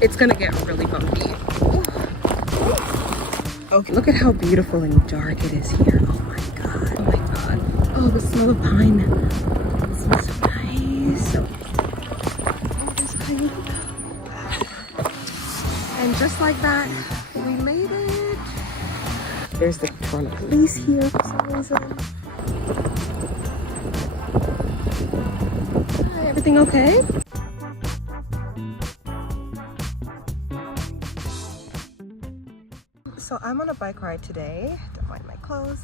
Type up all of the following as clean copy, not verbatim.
it's gonna get really bumpy. Ooh. Okay, look at how beautiful and dark it is here. Oh my god. Oh my god. Oh, the smell of pine. It smells so nice. So, oh, there's coyotes. And just like that, we made it. There's the Toronto police here for some reason. Hi, everything okay? So I'm on a bike ride today. Don't mind my clothes.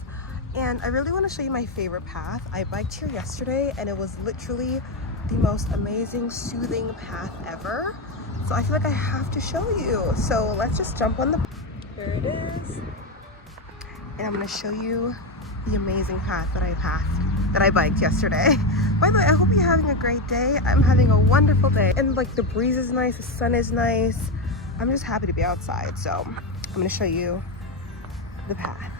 And I really want to show you my favorite path. I biked here yesterday and it was literally the most amazing, soothing path ever. So I feel like I have to show you. So let's just jump on the... There it is. And I'm going to show you the amazing path that I biked yesterday. By the way, I hope you're having a great day. I'm having a wonderful day. And like the breeze is nice, the sun is nice. I'm just happy to be outside. So I'm going to show you the path.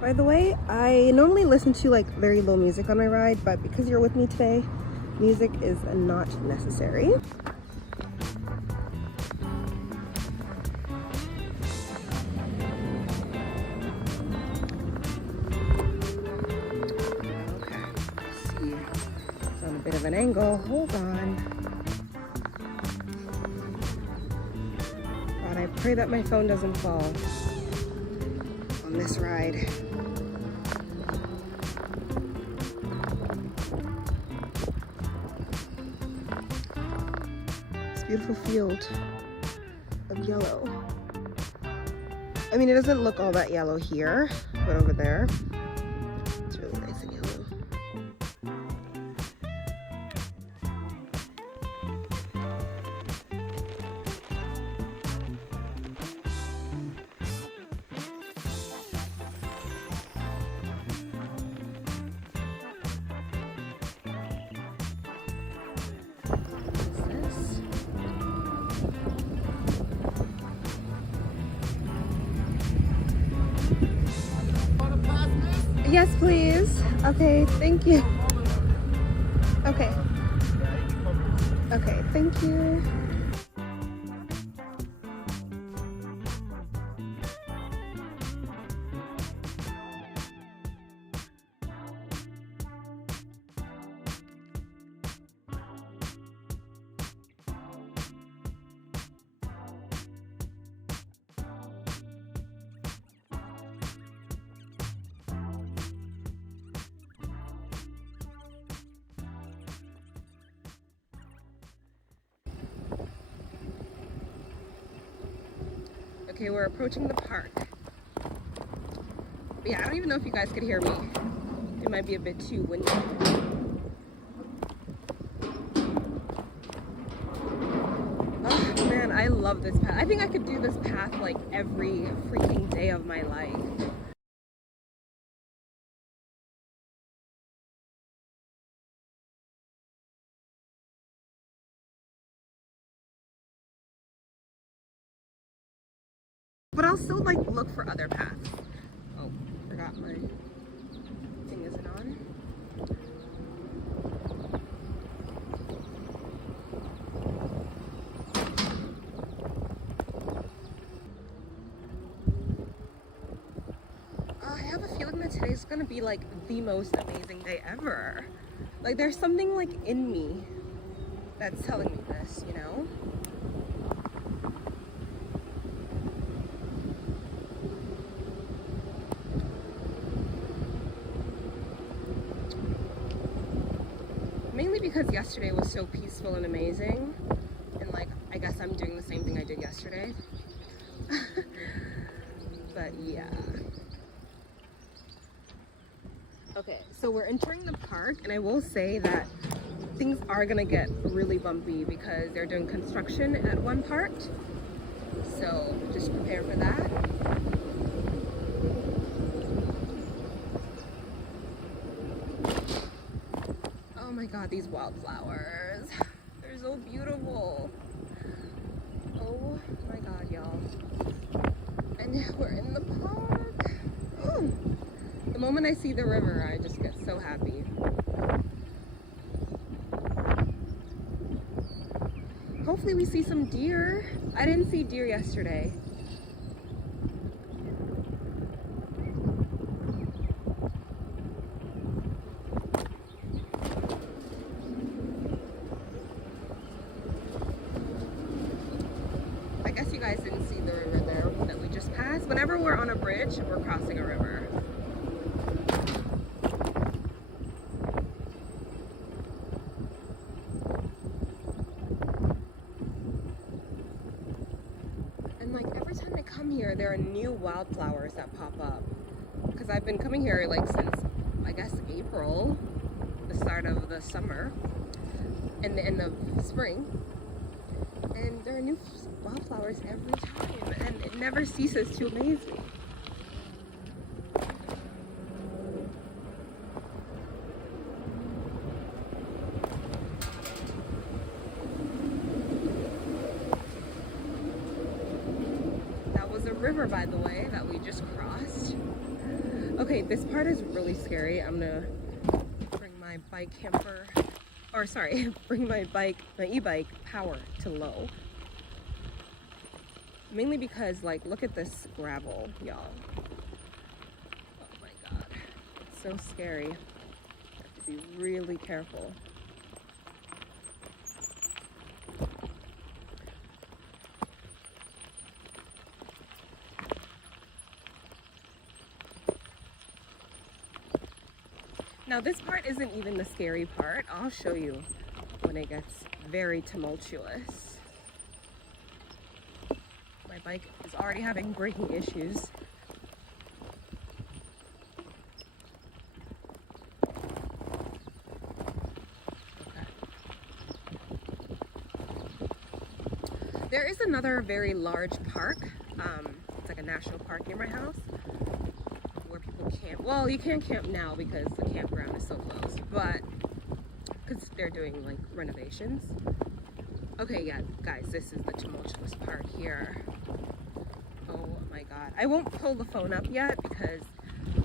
By the way, I normally listen to like very low music on my ride, but because you're with me today, music is not necessary. Okay, let's see. It's on a bit of an angle. Hold on. God, I pray that my phone doesn't fall on this ride. Beautiful field of yellow. I mean, it doesn't look all that yellow here, but over there, it's really nice and yellow. Yes, please. Okay, thank you. Okay. Okay, thank you. Okay, we're approaching the park. But yeah, I don't even know if you guys could hear me. It might be a bit too windy. Oh man, I love this path. I think I could do this path like every freaking day of my life. But I'll still like look for other paths. Oh, forgot my thing isn't on. I have a feeling that today's gonna be like the most amazing day ever. Like there's something like in me that's telling me this, you know? Mainly because yesterday was so peaceful and amazing, and like I guess I'm doing the same thing I did yesterday. But yeah. Okay, so we're entering the park, and I will say that things are gonna get really bumpy because they're doing construction at one part. So just prepare for that. Oh my god, these wildflowers. They're so beautiful. Oh my god, y'all. And we're in the park. Ooh. The moment I see the river, I just get so happy. Hopefully we see some deer. I didn't see deer yesterday. I guess you guys didn't see the river there that we just passed. Whenever we're on a bridge, we're crossing a river. Here there are new wildflowers that pop up because I've been coming here like since I guess April, the start of the summer and the end of spring, and there are new wildflowers every time and it never ceases to amaze me. River, by the way, that we just crossed. Okay, this part is really scary. I'm gonna bring my bike camper, or sorry, bring my e-bike power to low. Mainly because, like, look at this gravel, y'all. Oh my god, it's so scary. You have to be really careful. Now this part isn't even the scary part. I'll show you when it gets very tumultuous. My bike is already having braking issues. Okay. There is another very large park. It's like a national park near my house. Camp. Well, you can't camp now because the campground is so closed, but because they're doing like renovations. Okay, yeah, guys, this is the tumultuous part here. Oh my god. I won't pull the phone up yet because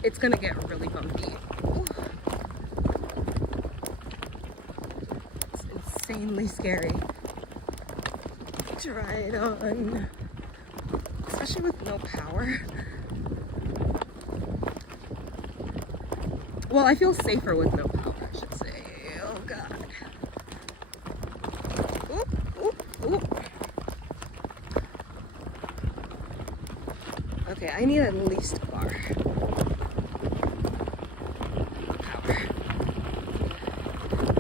it's gonna get really bumpy. Ooh. It's insanely scary to ride on, especially with no power. Well, I feel safer with no power, I should say. Oh god. Oop, oop, oop. Okay, I need at least a bar. Power.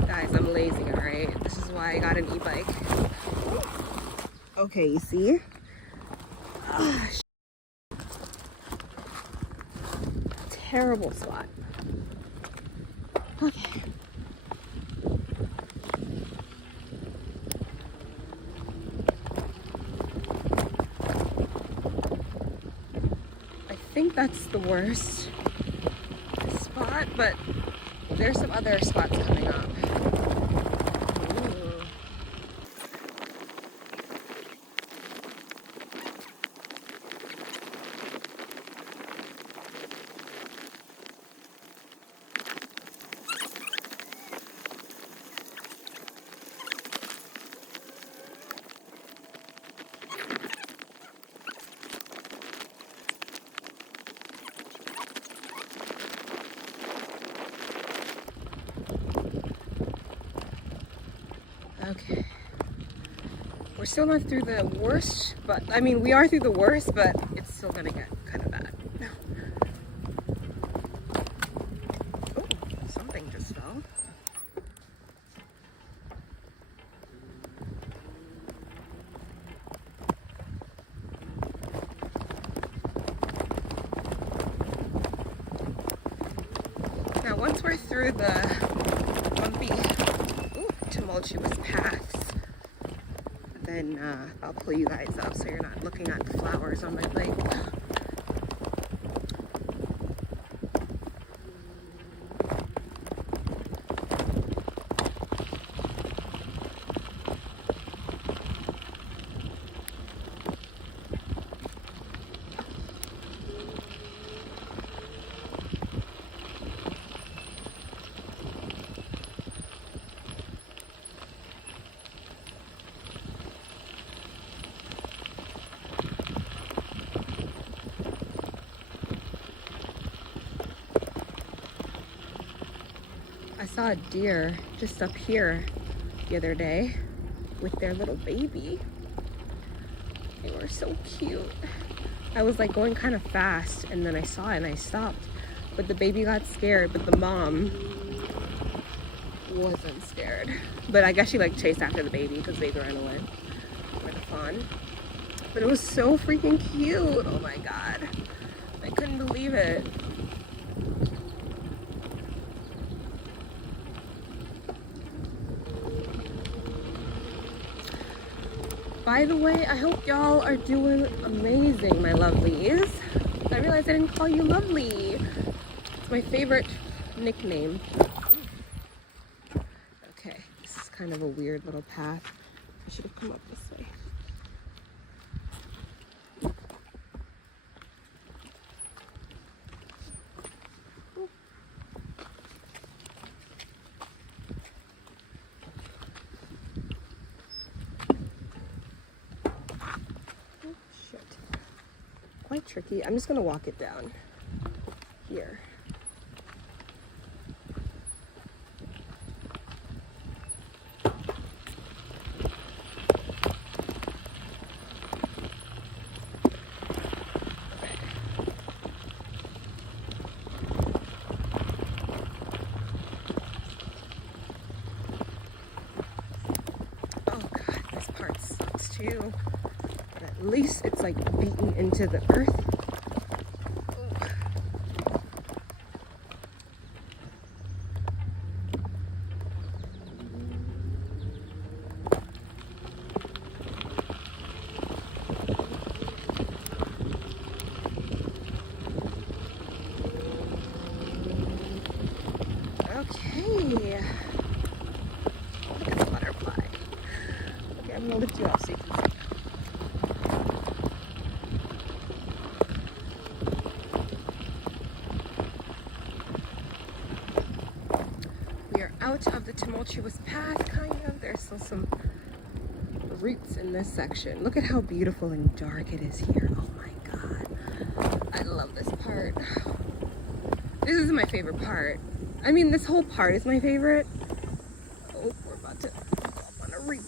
Guys, I'm lazy, alright? This is why I got an e-bike. Okay, you see? Terrible spot. Okay. I think that's the worst spot, but there's some other spots coming up. Ooh. Okay, we're still not through the worst, but I mean, we are through the worst, but it's still gonna get kind of bad. Oh, something just fell. Now, once we're through the bumpy, tumultuous paths, then I'll pull you guys up so you're not looking at the flowers on my bike. saw a deer just up here the other day with their little baby. They were so cute. I was like going kind of fast and then I saw it and I stopped. But the baby got scared, but the mom wasn't scared. But I guess she like chased after the baby because the baby ran away. For the fun. But it was so freaking cute. Oh my god. I couldn't believe it. By the way, I hope y'all are doing amazing, my lovelies. I realized I didn't call you lovely. It's my favorite nickname. Okay, this is kind of a weird little path. I should have come up this way. Quite tricky. I'm just gonna walk it down here. Oh god, this part sucks too. At least it's like beaten into the earth. Okay. Look at the butterfly. Okay, I'm gonna lift you up so you can see. Out of the tumultuous path, kind of. There's still some roots in this section. Look at how beautiful and dark it is here. Oh my god. I love this part. This is my favorite part. I mean, this whole part is my favorite. Oh, we're about to go up on a reef.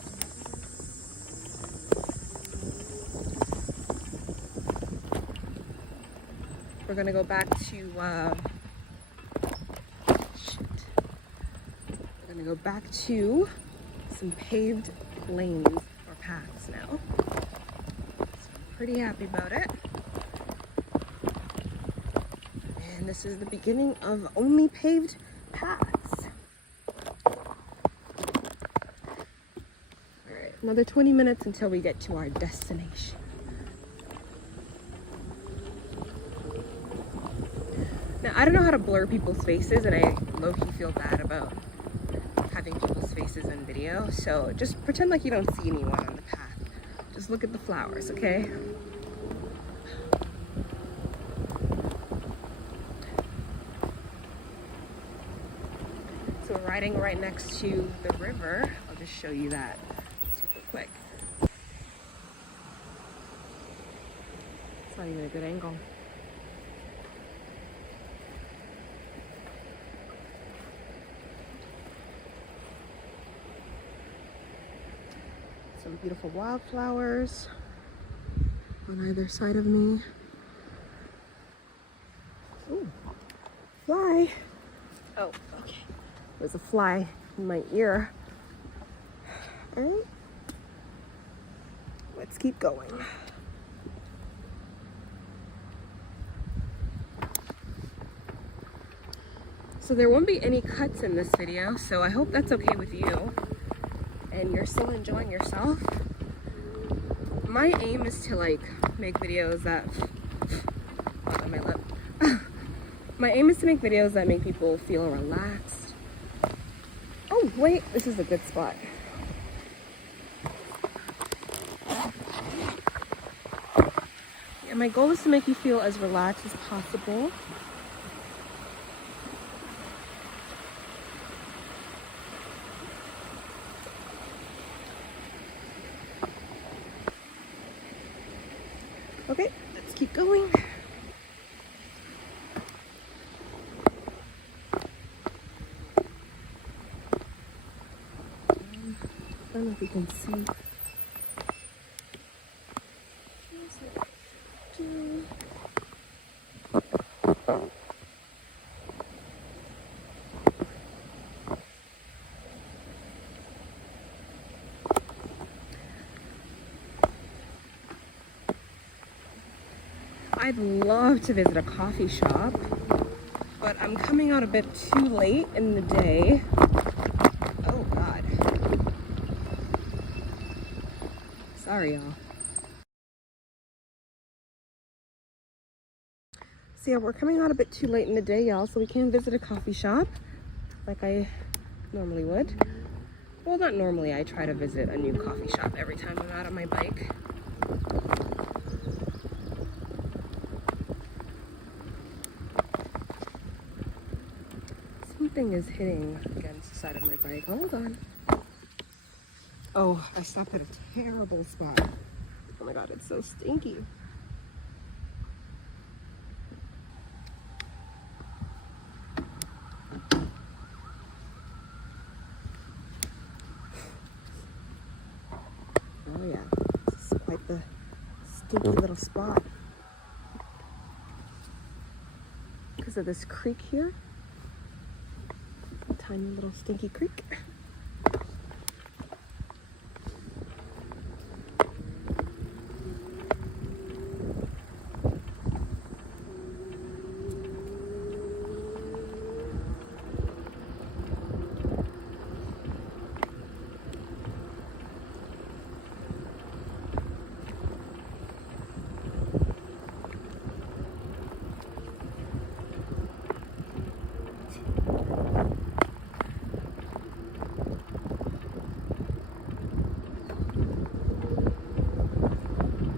We're gonna go back to go back to some paved lanes or paths now. So I'm pretty happy about it. And this is the beginning of only paved paths. Alright, another 20 minutes until we get to our destination. Now, I don't know how to blur people's faces, and I low-key feel bad about having people's faces in video, so just pretend like you don't see anyone on the path. Just look at the flowers, okay? So we're riding right next to the river. I'll just show you that super quick. It's not even a good angle. Some beautiful wildflowers on either side of me. Ooh, fly. Oh, okay. There's a fly in my ear. All right. Let's keep going. So there won't be any cuts in this video, so I hope that's okay with you. And you're still enjoying yourself. My aim is to like make videos that on my lip. My aim is to make videos that make people feel relaxed. Oh wait, this is a good spot. Yeah, my goal is to make you feel as relaxed as possible. Okay, let's keep going. don't know if you can see. I'd love to visit a coffee shop, but I'm coming out a bit too late in the day. Oh God. Sorry, y'all. So yeah, we're coming out a bit too late in the day, y'all, so we can't visit a coffee shop like I normally would. Well, not normally. I try to visit a new coffee shop every time I'm out on my bike. Something is hitting against the side of my bike. Hold on. Oh, I stopped at a terrible spot. Oh my God, it's so stinky. Oh yeah, this is quite the stinky little spot. Because of this creek here. A tiny little stinky creek.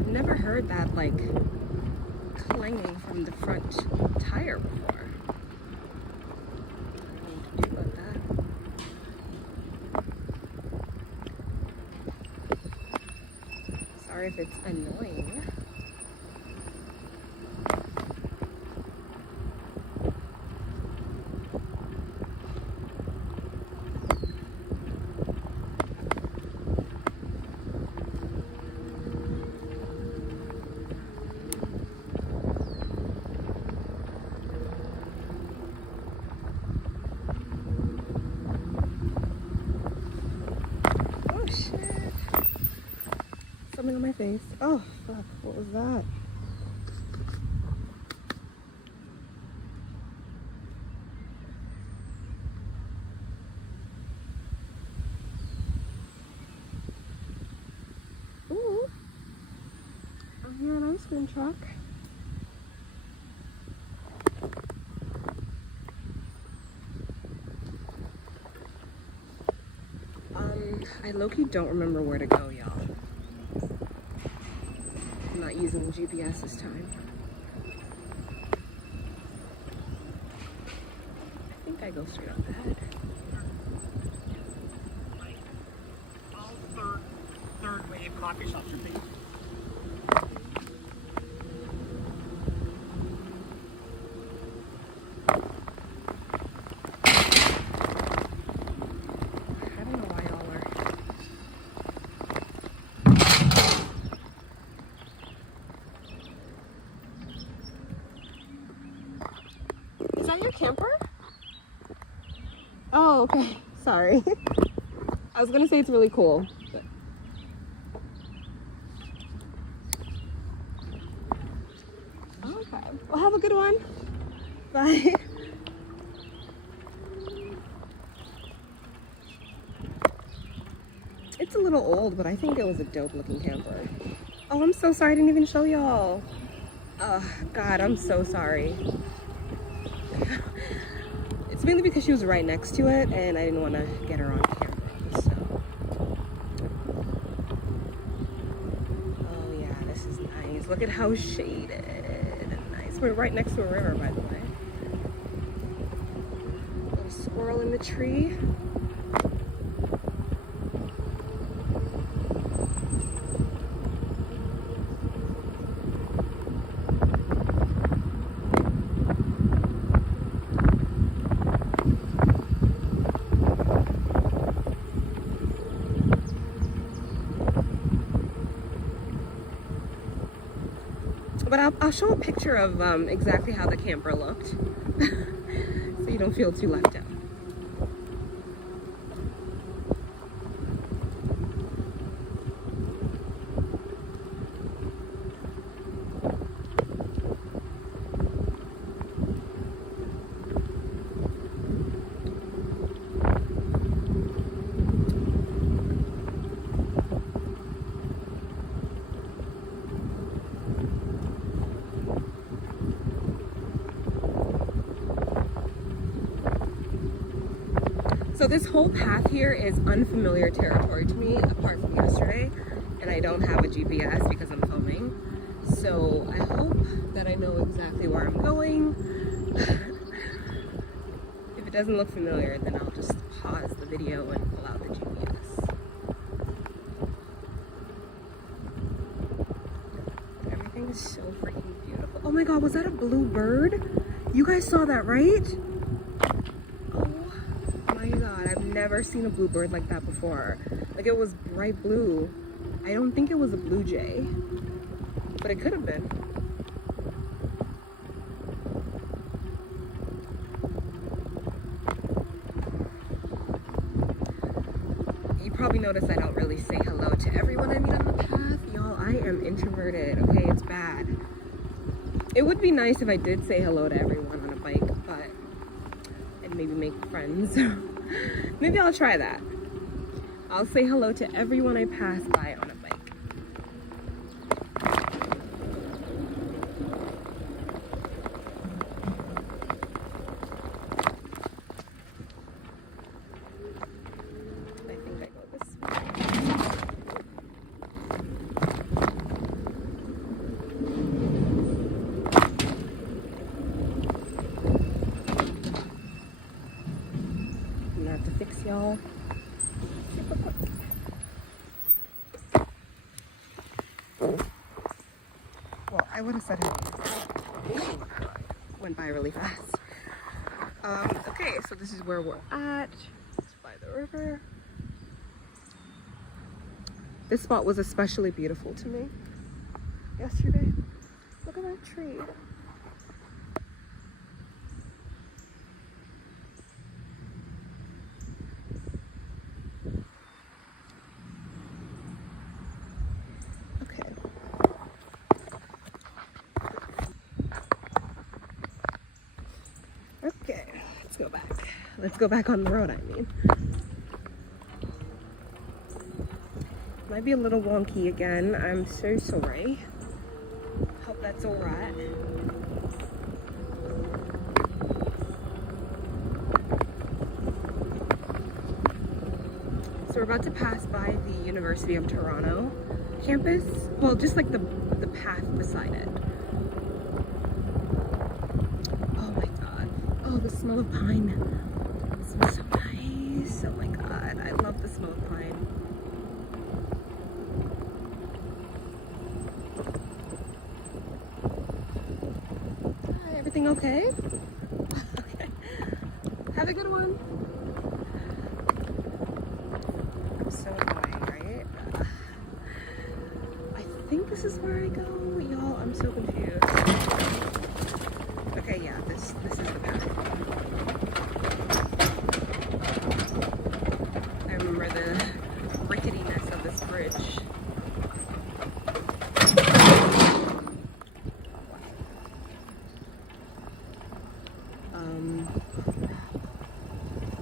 Never heard that like clanging from the front tire before. I don't know what to do about that. Sorry if it's annoying. Something on my face. Oh, fuck. What was that? Ooh. I hear an ice cream truck. I low-key don't remember where to go, y'all. I'm not using the GPS this time. I think I go straight up ahead. All third wave coffee shops are big. I don't know why y'all are. Is that your camper? Oh, okay. Sorry. I was gonna say it's really cool. But... Okay. Well, have a good one. Bye. It's a little old, but I think it was a dope looking camper. Oh, I'm so sorry I didn't even show y'all. Oh, God, I'm so sorry. It's mainly because she was right next to it and I didn't want to get her on camera, so. Oh yeah, this is nice. Look at how shaded. Nice. We're right next to a river, by the way. Little squirrel in the tree. But I'll show a picture of exactly how the camper looked so you don't feel too left out. So this whole path here is unfamiliar territory to me, apart from yesterday, and I don't have a GPS because I'm filming. So I hope that I know exactly where I'm going. If it doesn't look familiar, then I'll just pause the video and pull out the GPS. Everything is so freaking beautiful. Oh my god, was that a blue bird? You guys saw that, right? I've never seen a bluebird like that before. Like, it was bright blue. I don't think it was a blue jay, but it could have been. You probably noticed I don't really say hello to everyone I meet on the path. Y'all, I am introverted, okay? It's bad. It would be nice if I did say hello to everyone on a bike, but and maybe make friends. Maybe I'll try that. I'll say hello to everyone I pass by on a bike. I think I go this way. I'm gonna have to fix y'all super quick. Well, I would have said hello. Went by really fast. Okay, so this is where we're at. It's by the river. This spot was especially beautiful to me yesterday. Look at that tree. Okay, let's go back. Let's go back on the road, I mean. Might be a little wonky again. I'm so sorry. Hope that's alright. So we're about to pass by the University of Toronto campus. Well, just like the path beside it. Oh, the smell of pine. It smells so nice. Oh my god, I love the smell of pine. Hi, everything okay? Okay. Have a good one. I'm so annoying, right? I think this is where I go. Y'all, I'm so confused. Okay, yeah, this is the path. I remember the ricketiness of this bridge.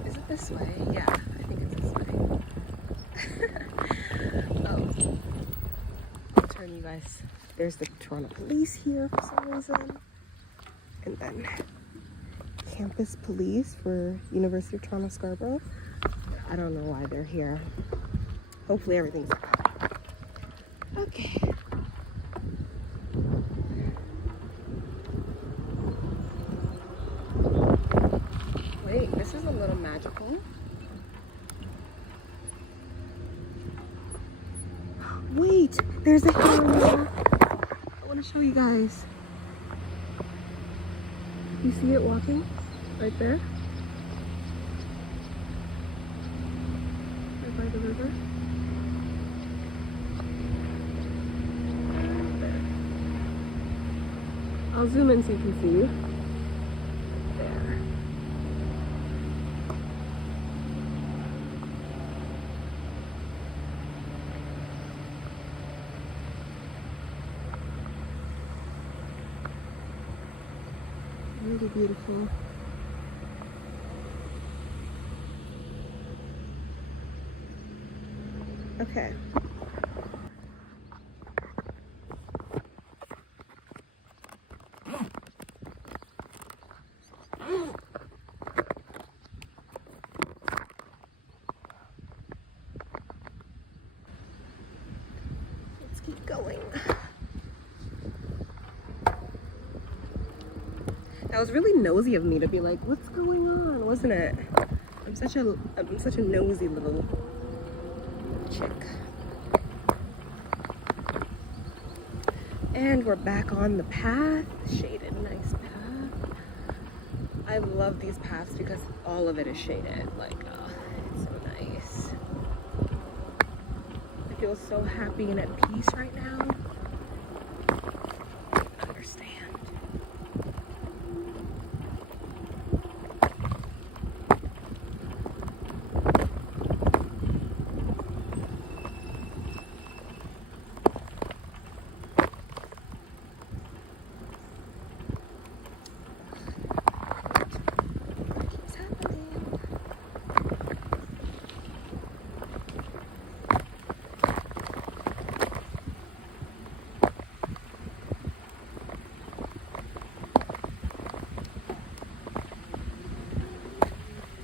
Is it this way? Yeah, I think it's this way. Oh. I'll turn you guys. There's the Toronto police here for some reason. And then campus police for University of Toronto Scarborough. I don't know why they're here. Hopefully everything's okay. Wait, this is a little magical. Wait, there's a camera. I want to show you guys. You see it walking right there? Right by the river. Right there. I'll zoom in so you can see. There. Really beautiful. Okay. Let's keep going. That was really nosy of me to be like, what's going on, wasn't it? I'm such a nosy little chick. And we're back on the path, shaded, nice path. I love these paths because all of it is shaded. Like, oh, it's so nice. I feel so happy and at peace right now. I understand.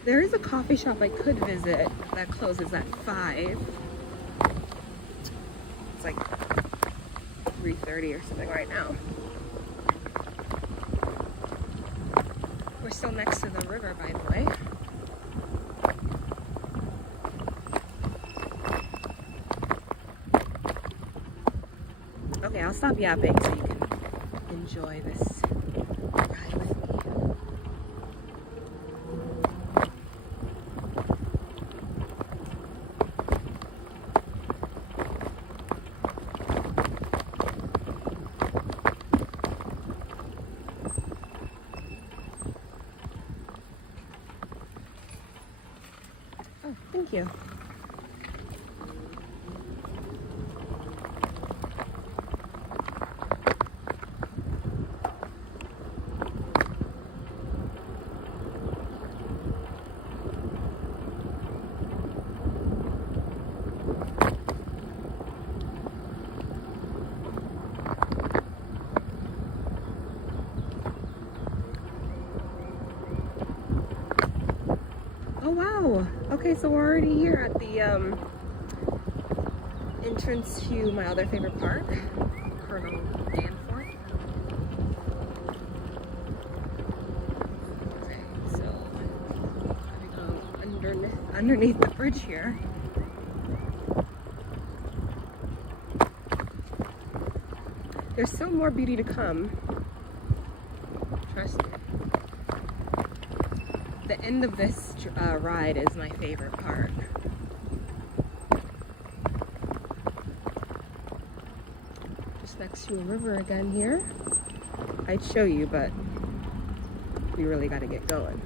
There is a coffee shop I could visit that closes at 5. It's like 3:30 or something right now. We're still next to the river, by the way. Okay, I'll stop yapping so you can enjoy this ride with me. Oh, thank you. Oh wow, okay, so we're already here at the entrance to my other favorite park, Colonel Danforth. Okay, so we go underneath the bridge here. There's still more beauty to come, trust me. The end of this ride is my favorite part. Just next to a river again here. I'd show you, but we really got to get going.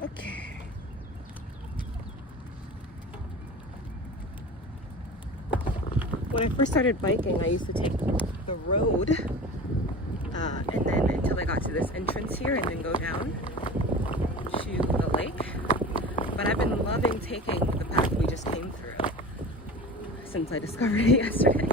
Okay. When I first started biking, I used to take the road and then until I got to this entrance here and then go down to the lake. But I've been loving taking the path we just came through since I discovered it yesterday.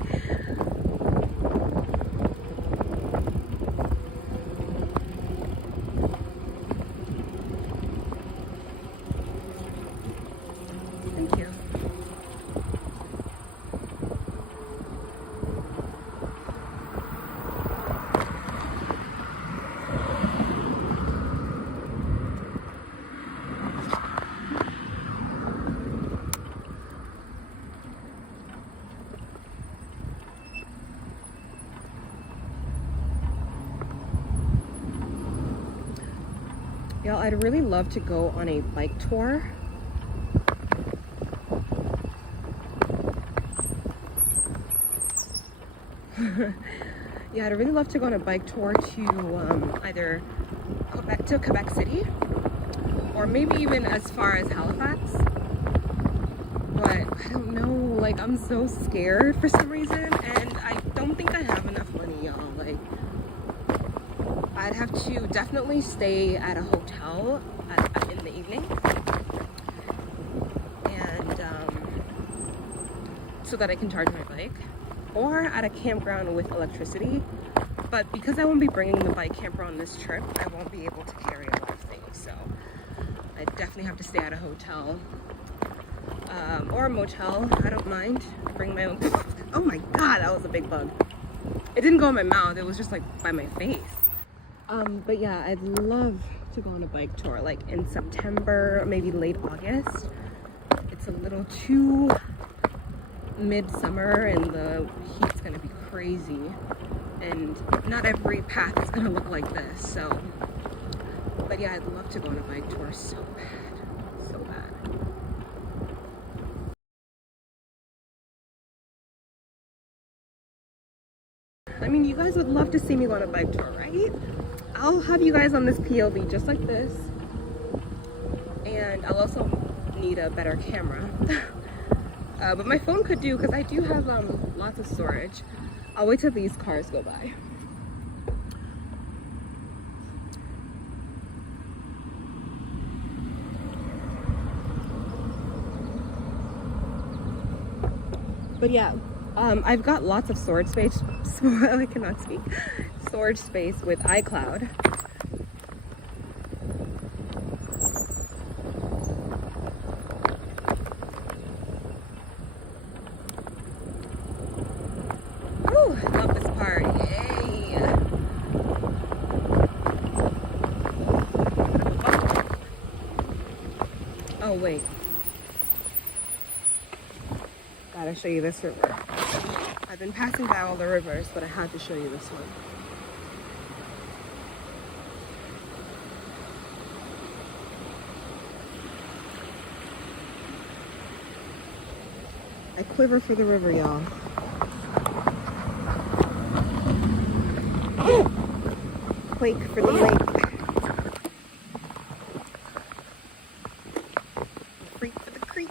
Y'all, I'd really love to go on a bike tour. Yeah, I'd really love to go on a bike tour to either Quebec City, or maybe even as far as Halifax. But I don't know, like I'm so scared for some reason, and I don't think I have enough money, y'all. Like I'd have to definitely stay at a hotel in the evening, and so that I can charge my bike, or at a campground with electricity. But because I won't be bringing the bike camper on this trip, I won't be able to carry a lot of things, so I definitely have to stay at a hotel or a motel. I don't mind. Bring my own. Oh my god, that was a big bug. It didn't go in my mouth, it was just like by my face. But yeah, I'd love to go on a bike tour like in September, maybe late August. It's a little too midsummer and the heat's gonna be crazy, and not every path is gonna look like this. So, but yeah, I'd love to go on a bike tour so bad, so bad. I mean, you guys would love to see me go on a bike tour, right? I'll have you guys on this POV just like this, and I'll also need a better camera. But my phone could do, because I do have lots of storage. I'll wait till these cars go by. But yeah, I've got lots of storage space. I cannot speak. Storage space with iCloud. Ooh, I love this part. Yay! Oh wait. Gotta show you this river. I've been passing by all the rivers, but I had to show you this one. I quiver for the river, y'all. Quake for the lake. Freak for the creek.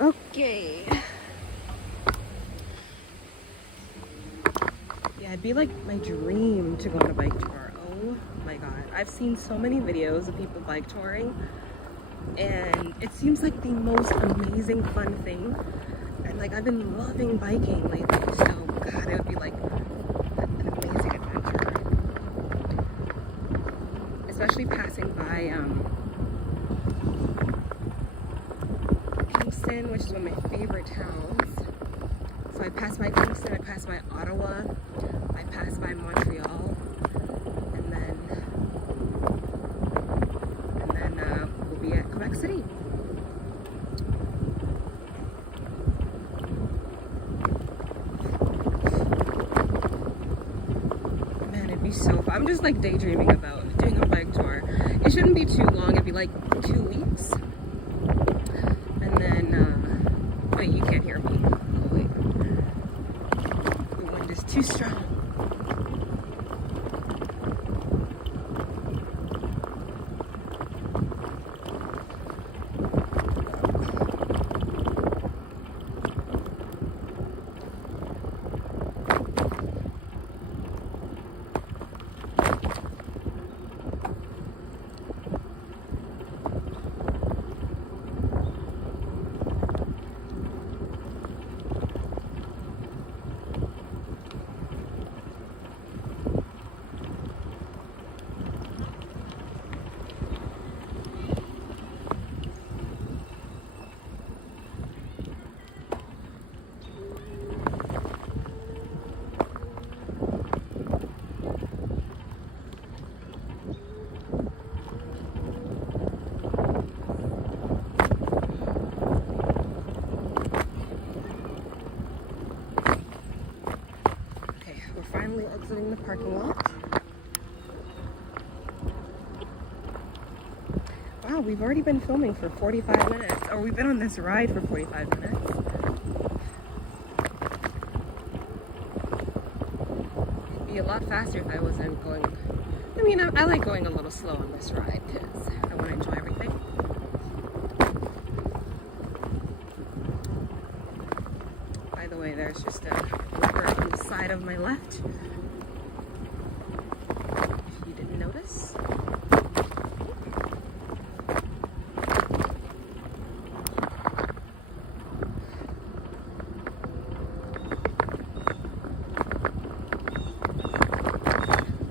Okay. Yeah, it'd be like my dream to go on a bike tour. Oh my god. I've seen so many videos of people bike touring, and it seems like the most amazing fun thing. And like I've been loving biking lately, so god, it would be like an amazing adventure. Especially passing by Kingston, which is one of my favorite towns. So I passed by Kingston, I passed by Ottawa, I passed by Montreal, and then we'll be at Quebec City. Man, it'd be so fun. I'm just like daydreaming about doing a bike tour. It shouldn't be too long, it'd be like 2 weeks. And then, wait, you can't hear me. Oh, wait. The wind is too strong. exiting the parking lot. Wow, we've already been filming for 45 minutes, or we've been on this ride for 45 minutes. It'd be a lot faster if I wasn't going. I mean, I like going a little slow on this ride because I want to enjoy everything. By the way, there's just a river on the side of my left. If you didn't notice.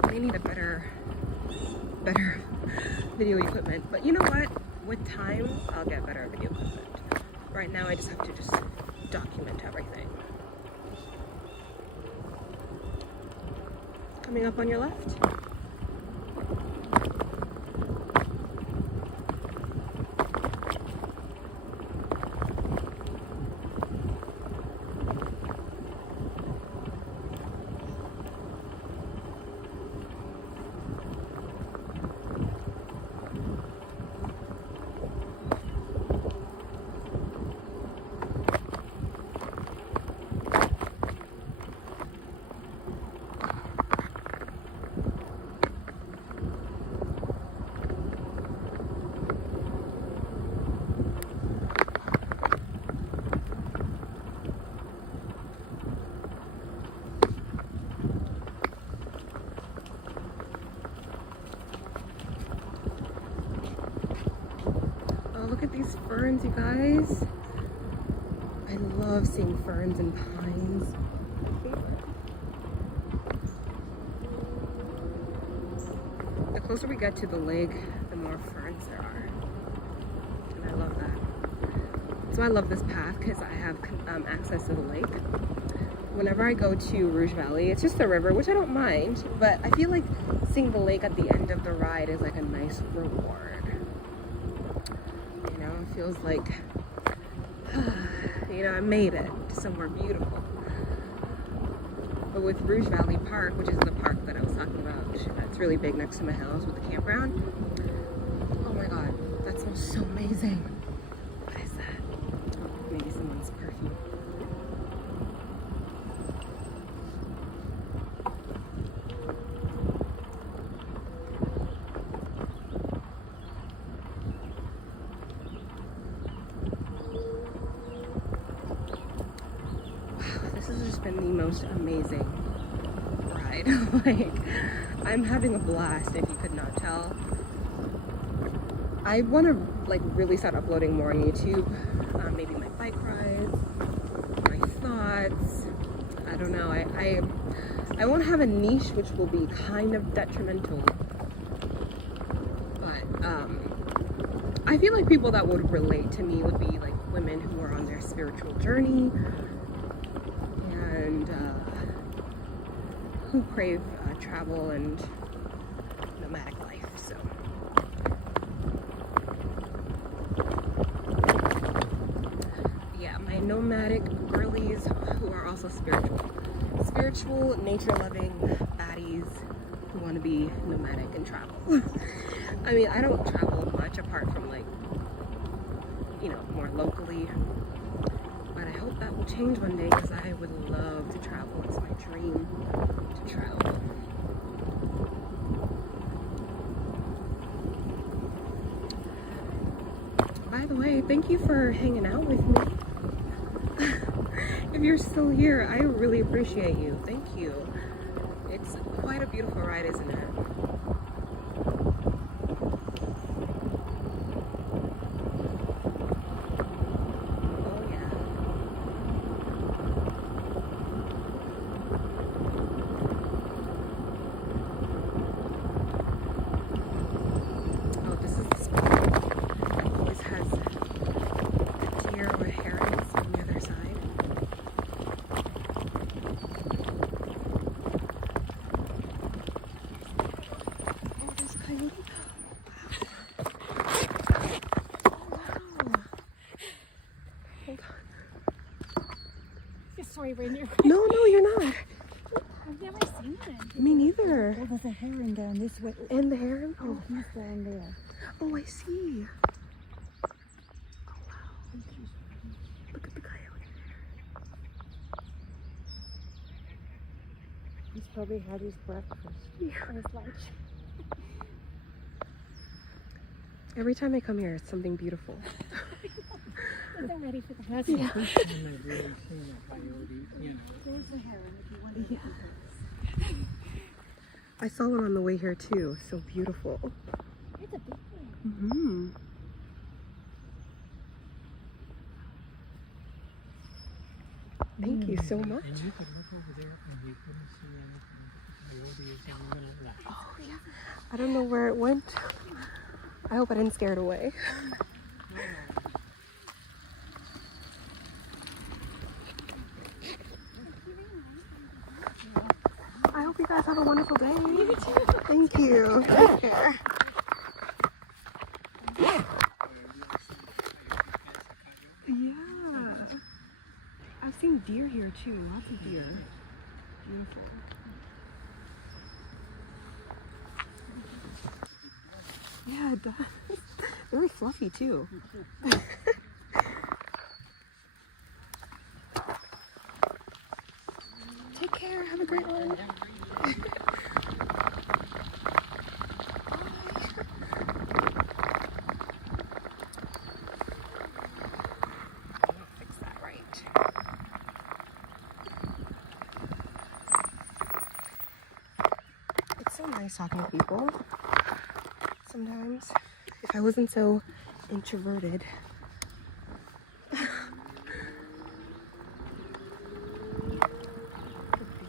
They need a better video equipment, but you know what? With time, I'll get better video equipment. Right now, I just have to document everything. Coming up on your left. Look at these ferns, you guys. I love seeing ferns and pines. The closer we get to the lake, the more ferns there are. And I love that. So I love this path because I have access to the lake. Whenever I go to Rouge Valley, it's just the river, which I don't mind, but I feel like seeing the lake at the end of the ride is like a nice reward. It feels like, you know, I made it to somewhere beautiful. But with Rouge Valley Park, which is the park that I was talking about, that's really big next to my house with the campground. Oh my god, that smells so amazing. What is that? Maybe someone's perfume. Been the most amazing ride. Like, I'm having a blast, if you could not tell. I want to like really start uploading more on YouTube. Maybe my bike rides, my thoughts. I don't know. I won't have a niche, which will be kind of detrimental. But I feel like people that would relate to me would be like women who are on their spiritual journey. And who crave travel and nomadic life. So yeah, my nomadic girlies who are also spiritual, nature-loving baddies who want to be nomadic and travel. I mean, I don't travel much apart from like, you know, more locally. But I hope that will change one day because I would love to travel. It's my dream to travel. By the way, thank you for hanging out with me. If you're still here, I really appreciate you. Thank you. It's quite a beautiful ride, isn't it? Sorry, reindeer. No, you're not. I've never seen one. Me neither. Oh, there's a heron down this way. And the heron? Oh, he's down there. Oh, I see. Oh, wow. Look at the coyote. He's probably had his breakfast. Yeah. Or his lunch. Every time I come here, it's something beautiful. They're ready for the house. Yeah. First time I've really seen a coyote, you know. There's the heron if you want to Yeah. I saw one on the way here too. So beautiful. It's a big one. Mm-hmm. Thank you so much. And you could look over there and you couldn't see anything. The coyote is in the middle of that. Oh, yeah. I don't know where it went. I hope I didn't scare it away. I hope you guys have a wonderful day. You too. Thank you. Take care. Yeah. I've seen deer here too. Lots of deer. Beautiful. Yeah, it does. Very fluffy too. Take care. Have a great one. Fix that right. It's so nice talking to people. Sometimes, if I wasn't so introverted. A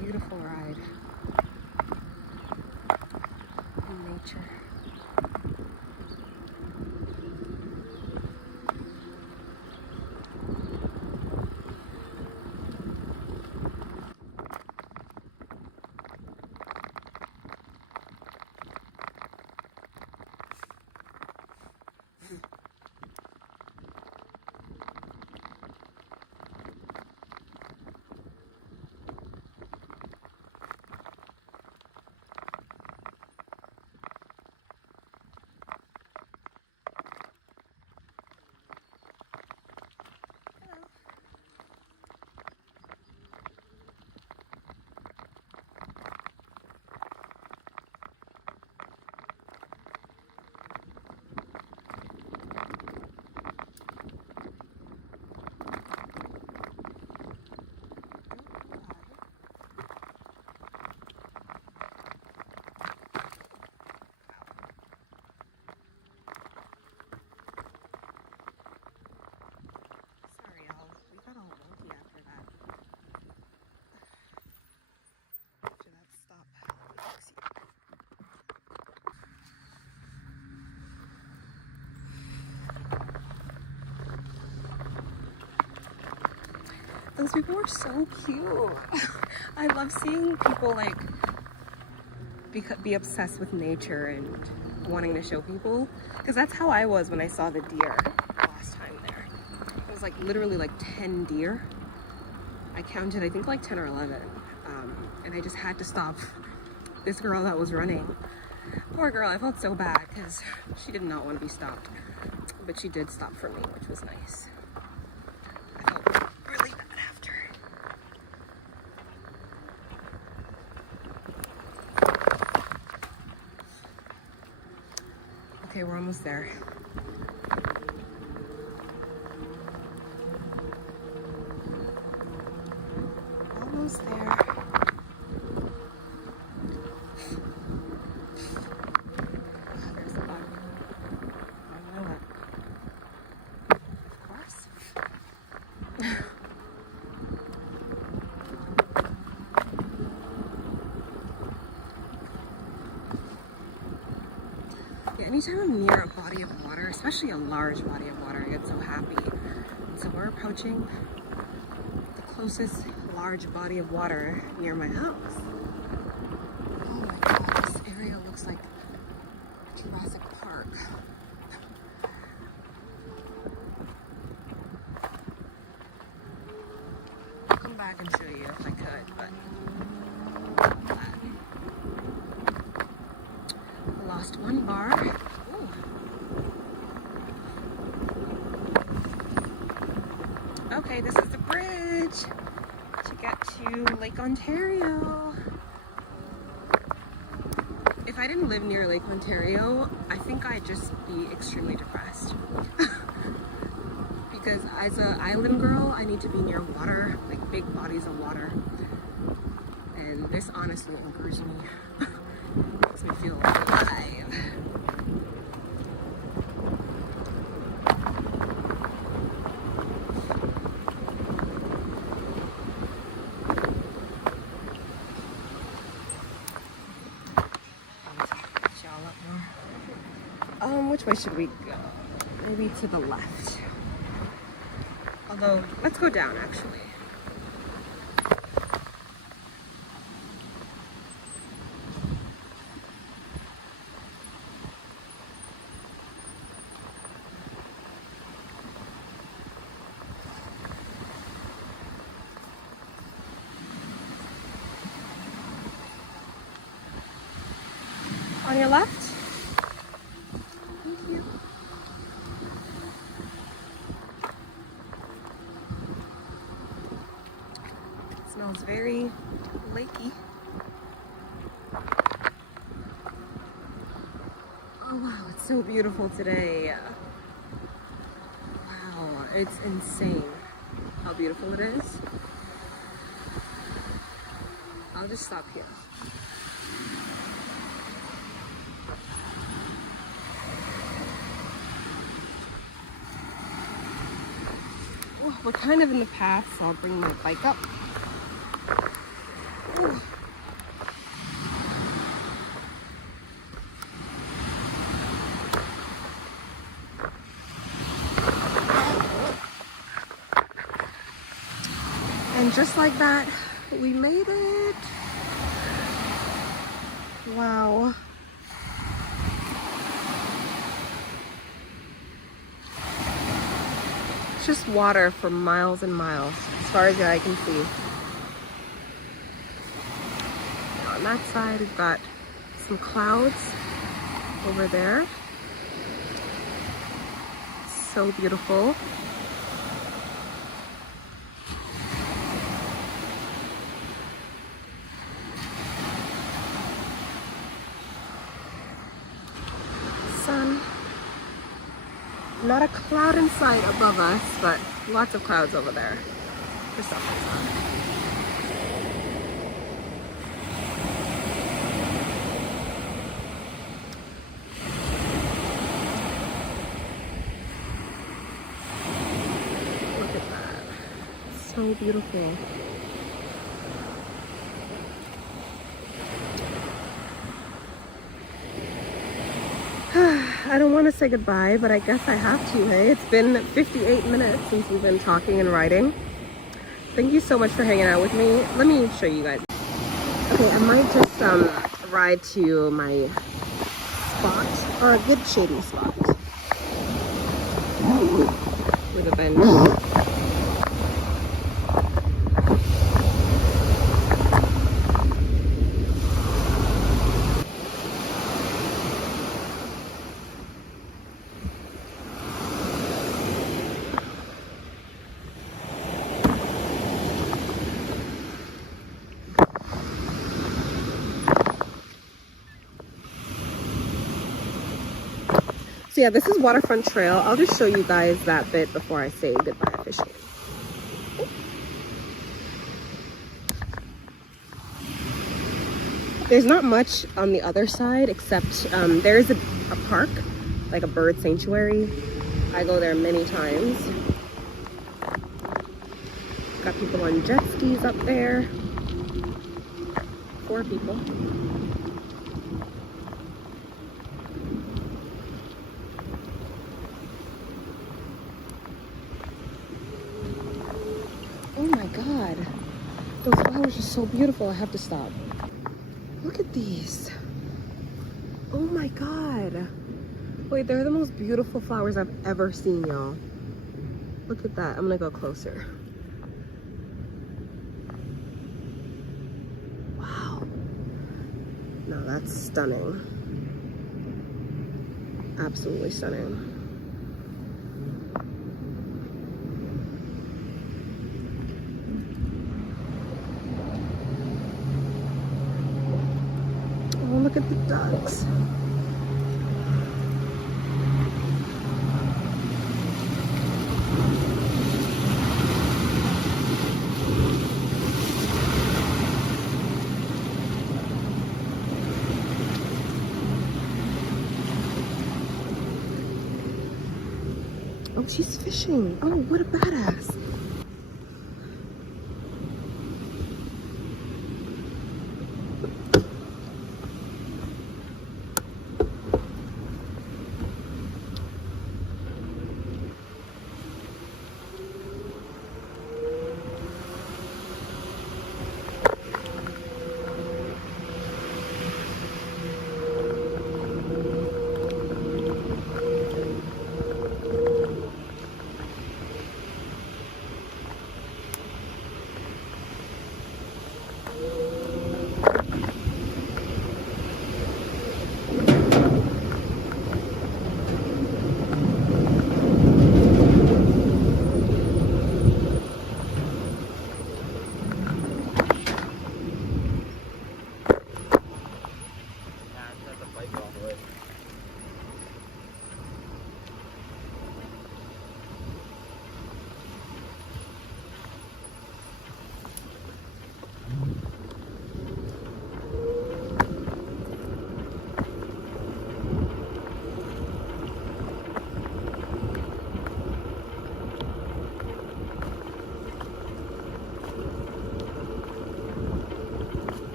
beautiful ride in nature. Sorry, y'all. We got all wonky after that. After that stop. Let's see. Those people were so cute. I love seeing people like be obsessed with nature and wanting to show people, because that's how I was when I saw the deer last time there. It was like literally like 10 deer. I counted, I think like 10 or 11, and I just had to stop this girl that was running. Poor girl, I felt so bad because she did not want to be stopped, but she did stop for me, which was nice. I felt really bad after. Okay, we're almost there. Almost there. There's a bug. I know it. Of course. Yeah, anytime I'm near a body of water, especially a large body of water, I get so happy. And so we're approaching the closest large body of water near my house. Oh my god, this area looks like Jurassic Park. I'll come back and show you if I could, but not that. lost one bar. Ooh. Okay, this is the bridge to get to Lake Ontario. If I didn't live near Lake Ontario, I think I'd just be extremely depressed. Because as an island girl, I need to be near water, like big bodies of water. And this honestly anchors me. Makes me feel alive. Which way should we go? Maybe to the left. Although, let's go down actually. On your left? Smells very lakey. Oh wow, it's so beautiful today. Wow, it's insane how beautiful it is. I'll just stop here. Oh, we're kind of in the path, so I'll bring my bike up. And just like that, we made it. Wow. It's just water for miles and miles, as far as I can see. On that side, we've got some clouds over there. So beautiful. Sun. Not a cloud in sight above us, but lots of clouds over there. For some reason. Look at that. So beautiful. I don't want to say goodbye, but I guess I have to, hey? It's been 58 minutes since we've been talking and writing. Thank you so much for hanging out with me. Let me show you guys. Okay, I might just ride to my spot, or a good shady spot. With a bench. So yeah, this is Waterfront Trail. I'll just show you guys that bit before I say goodbye officially. There's not much on the other side except there is a park, like a bird sanctuary. I go there many times. Got people on jet skis up there. 4 people. Oh my god, those flowers are so beautiful. I have to stop. Look at these. Oh my god. Wait, they're the most beautiful flowers I've ever seen, y'all. Look at that. I'm gonna go closer. Wow. No, that's stunning. Absolutely stunning. Oh, look at the ducks. Oh, she's fishing. Oh, what a badass.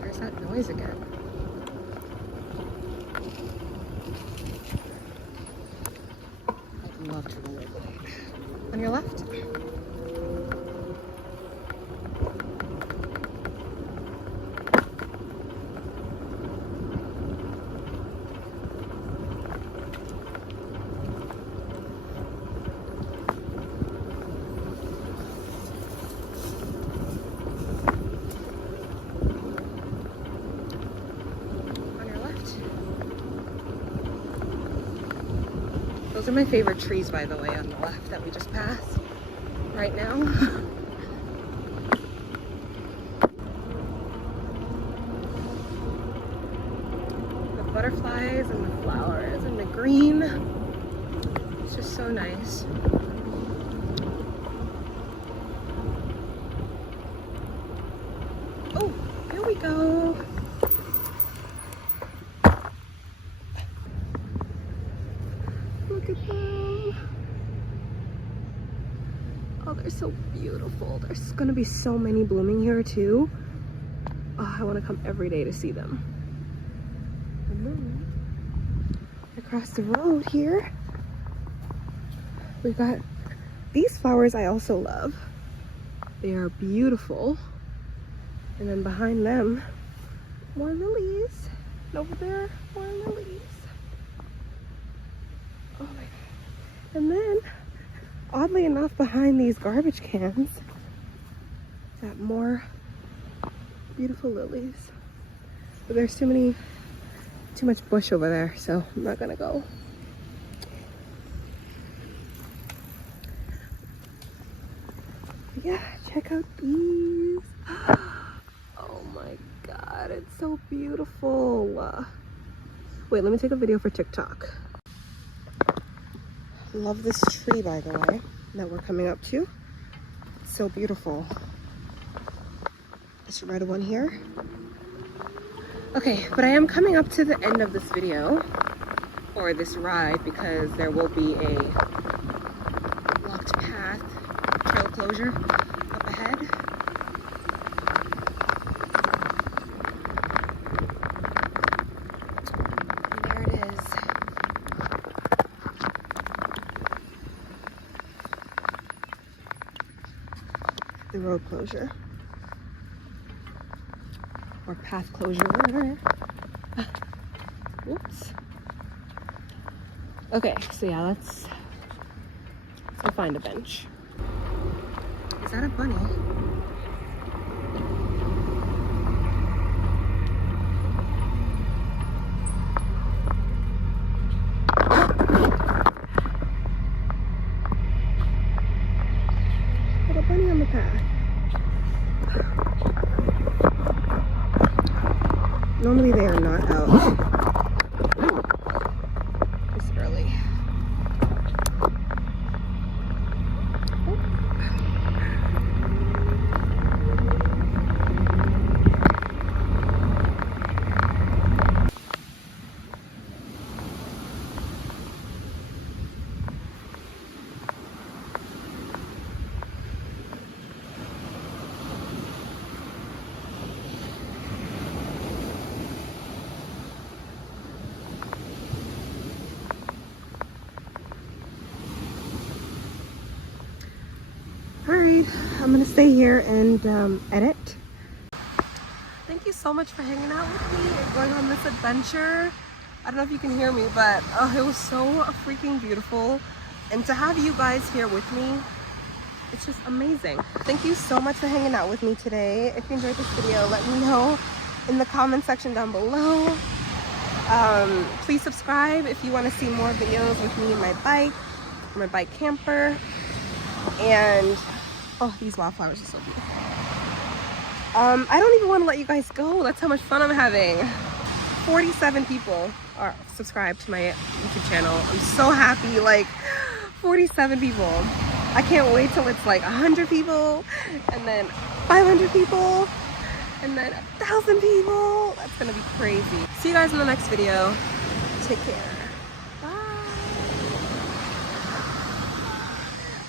There's that noise again. I'd love to rollerblade. On your left? Those are my favorite trees, by the way, on the left that we just passed right now. The butterflies and the flowers and the green. It's just so nice. Oh, here we go. Look at them. Oh, they're so beautiful. There's gonna be so many blooming here too. Oh, I want to come every day to see them. And then across the road here, we've got these flowers I also love. They are beautiful. And then behind them, more lilies. And over there, more lilies. Oh my god. And then, oddly enough, behind these garbage cans, got more beautiful lilies. But there's too much bush over there, so I'm not gonna go. Yeah, check out these. Oh my god, it's so beautiful. Wait, let me take a video for TikTok. Love this tree, by the way, that we're coming up to. It's so beautiful. This red one here. Okay, but I am coming up to the end of this video, or this ride, because there will be a blocked path, trail closure up ahead. And there it is. The road closure. Or path closure. Oops. Okay, so yeah, let's go find a bench. Is that a bunny? Got a bunny on the path. Normally they are not out this early. Alright, I'm gonna stay here and edit. Thank you so much for hanging out with me and going on this adventure. I don't know if you can hear me, but it was so freaking beautiful. And to have you guys here with me, it's just amazing. Thank you so much for hanging out with me today. If you enjoyed this video, let me know in the comment section down below. Please subscribe if you want to see more videos with me and my bike camper. And oh, these wildflowers are so beautiful. I don't even want to let you guys go. That's how much fun I'm having. 47 people are subscribed to my YouTube channel. I'm so happy. Like 47 people. I can't wait till it's like 100 people, and then 500 people, and then 1,000 people. That's gonna be crazy. See you guys in the next video. Take care.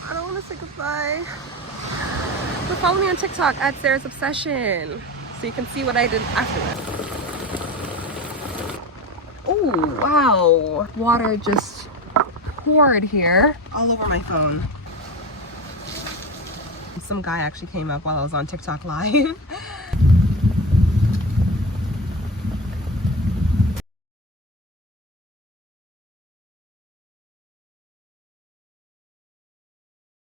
I don't want to say goodbye. But follow me on TikTok at Sarah's Obsession so you can see what I did after this. Oh, wow. Water just poured here all over my phone. Some guy actually came up while I was on TikTok live